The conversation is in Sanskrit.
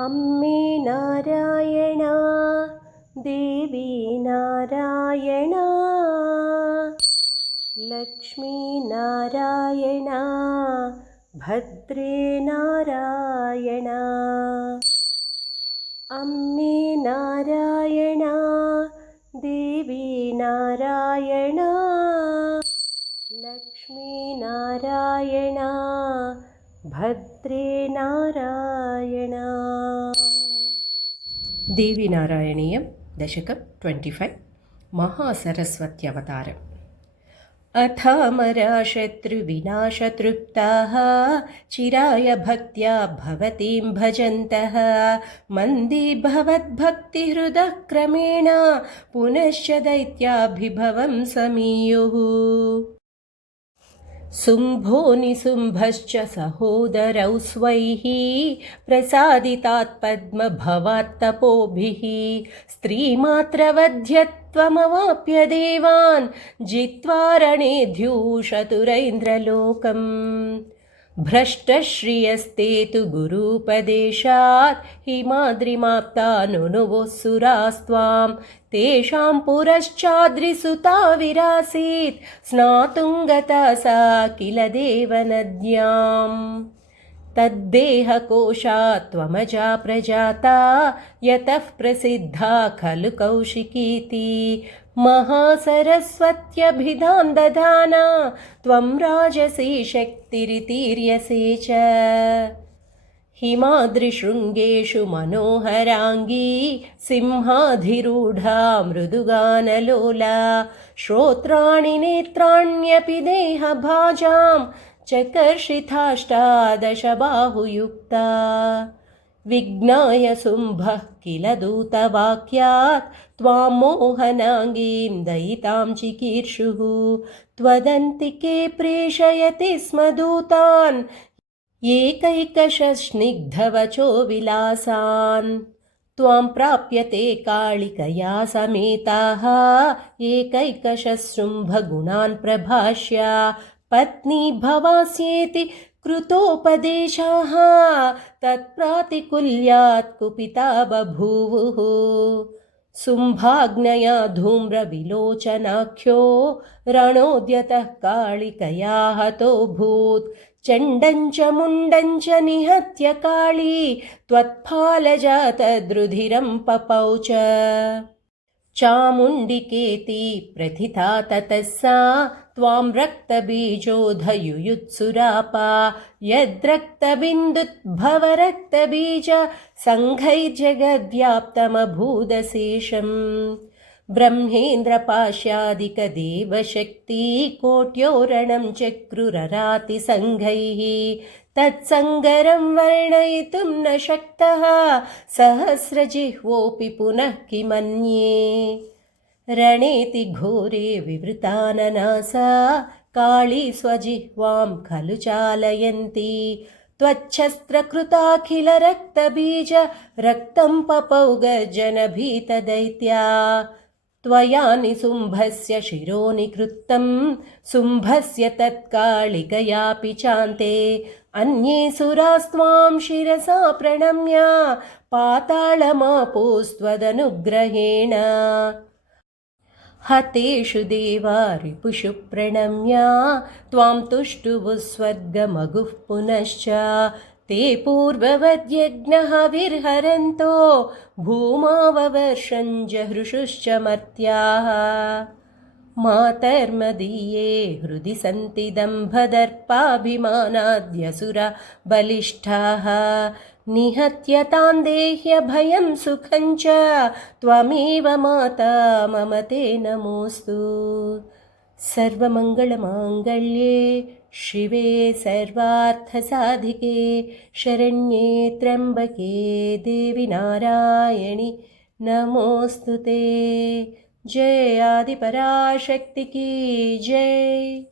अम्मे नारायणा देवी नारायणा लक्ष्मी नारायणा भद्रे नारायणा अम्मे नारायणा देवी नारायणा लक्ष्मी नारायणा भद्रे नारायणा। देवी नारायणीयं दशकं 25 महासरस्वत्यवतारम्। अथामरा शत्रुविनाशतृप्ताः चिराय भक्त्या भवतीं भजन्तः मन्दी भवद्भक्तिहृदः क्रमेण पुनश्च दैत्याभिभवं समीयुः। शुम्भो निशुम्भश्च सहोदरौ स्वैः प्रसादितात् पद्मभवात् तपोभिः स्त्रीमात्रवध्यत्वमवाप्य देवान् जित्वा रणे द्यूषतुरैन्द्रलोकम्। भ्रष्टश्रियस्ते तु गुरूपदेशात् हिमाद्रिमाप्तानुनुवोऽसुरास्त्वां तेषां पुरश्चाद्रिसुता विरासीत् स्नातुं गता सा किल देवनद्याम्। तद्देहकोशात् त्वमजा प्रजाता यतः प्रसिद्धा खलु कौशिकीति महासरस्वत्यभिधां दधाना त्वं राजसी शक्तिरितीर्यसे च। हिमाद्रिशृङ्गेषु मनोहराङ्गी सिंहाधिरूढा मृदुगानलोला श्रोत्राणि नेत्राण्यपि देहभाजां चकर्षिताष्टादशबाहुयुक्ता। विज्ञाय शुम्भः किल दूतवाक्यात् त्वां मोहनाङ्गीं दयितां चिकीर्षुः त्वदन्तिके प्रेषयति स्म दूतान् एकैकशस्निग्धवचो विलासान्। त्वां प्राप्यते कालिकया समेताः एकैकशुम्भगुणान् प्रभाष्य पत्नी भवास्येति कृतोपदेशाः तत्प्रातिकूल्यात् कुपिता बभूवुः। शुम्भाग्नया धूम्रविलोचनाख्यो रणोद्यतः कालिकया हतोऽभूत्। चण्डं च मुण्डं च निहत्य काली त्वत्फालजातद्रुधिरं पपौ च। चामुण्डिकेति प्रथिता ततः सा त्वां रक्तबीजोधयुयुत्सुरापा यद्रक्तबिन्दुद्भवरक्तबीज सङ्घैर्जगद्व्याप्तमभूदशेषम्। ब्रह्मेन्द्रपाशादिकदेवशक्ती कोट्योरणं चक्रुररातिसङ्घैः तत्सङ्गरं वर्णयितुं न शक्तः सहस्रजिह्वोऽपि पुनः किमन्ये। रणेति घोरे विवृताननासा काली स्वजिह्वां खलु चालयन्ती त्वच्छस्त्रकृताखिलरक्तबीज रक्तं पपौ गर्जनभीतदैत्या। त्वया निशुम्भस्य शिरो निकृत्तं शुम्भस्य तत्कालिकयापि चान्ते अन्ये सुरास्त्वां शिरसा प्रणम्य पाताళमापोस्त्वदनुग्रहेण। हतेषु देवा रिपुषु प्रणम्य त्वां तुष्टुवुः स्वर्गमगुः पुनश्च। ते पूर्ववद्यज्ञः विर्हरन्तो भूमाववर्षं जहृषुश्च मर्त्याः। मातर्मदीये हृदि सन्ति दम्भदर्पाभिमानाद्यसुरा बलिष्ठाः। निहत्य तान् देह्य भयं सुखं च त्वमेव माता मम ते नमोऽस्तु। सर्वमङ्गलमाङ्गल्ये शिवे सर्वार्थसाधिके शरण्ये त्र्यम्बके देवी नारायणि नमोऽस्तु ते। जय आदिपराशक्ति की जय।